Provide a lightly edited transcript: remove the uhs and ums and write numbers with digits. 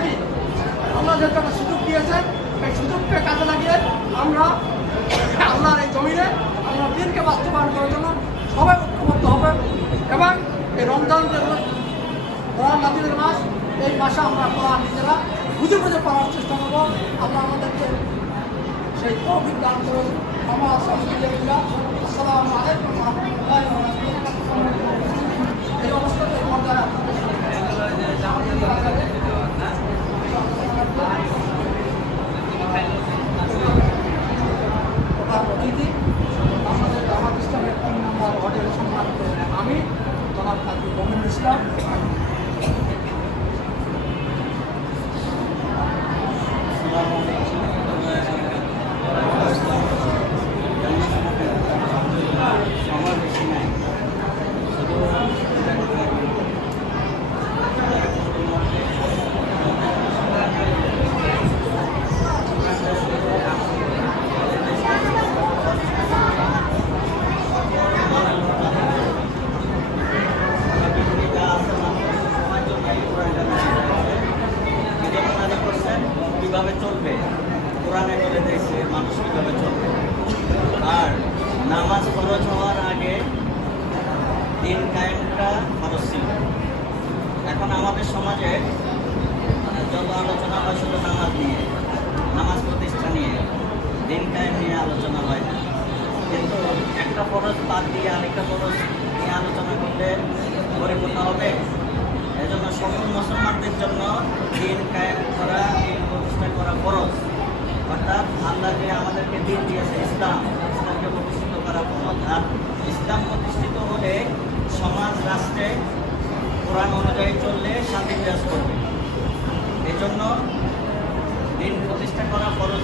থাকি। আল্লাহ যেহেতু একটা সুযোগ দিয়েছেন, এই সুযোগকে কাজে লাগিয়ে আমরা আল্লাহর এই জমিনে আমরা দিনকে বাস্তবায়ন করার জন্য সবাই ঐক্যবদ্ধ হবে এবং এই রমজান যে কোরআন নাজিলের মাস, এই মাসে আমরা কোরআন নিজেরা বুঝে বুঝে পড়ার চেষ্টা করবো। আল্লাহ আমাদেরকে সেই তৌফিক দান করুন। আমার আসসালামু আলাইকুম ওয়া রাহমাতুল্লাহি ওয়া বারাকাতুহু। এই অবস্থাতে পর্যায়ে অতিথি আমাদের জামাত ইসলামের 3 নম্বর ওয়ার্ডের সম্মানিত আমি জনাব কাজী মমিনুল ইসলাম। কীভাবে চলবে, কোরআনে বলে দিয়েছে মানুষ কীভাবে চলবে। আর নামাজ ফরজ হওয়ার আগে দিন কায়েমটা ফরজ ছিল। এখন আমাদের সমাজে যত আলোচনা হয় শুধু নামাজ নিয়ে, নামাজ প্রতিষ্ঠা নিয়ে, দিন কায়েম নিয়ে আলোচনা হয় না। কিন্তু একটা ফরজ বাদ দিয়ে আরেকটা ফরজ নিয়ে আলোচনা করলে পরিপূর্ণ হবে। এজন্য সকল মুসলমানদের জন্য দিন কায়েম করা, দিন প্রতিষ্ঠা করা ফরজ। অর্থাৎ আল্লাহ যে আমাদেরকে দিন দিয়েছে ইসলাম, ইসলামকে প্রতিষ্ঠিত করা ফরজ। আর ইসলাম প্রতিষ্ঠিত হলে সমাজ রাষ্ট্রে কোরআন অনুযায়ী চললে শান্তি বিরাজ করবে। এই জন্য দিন প্রতিষ্ঠা করা ফরজ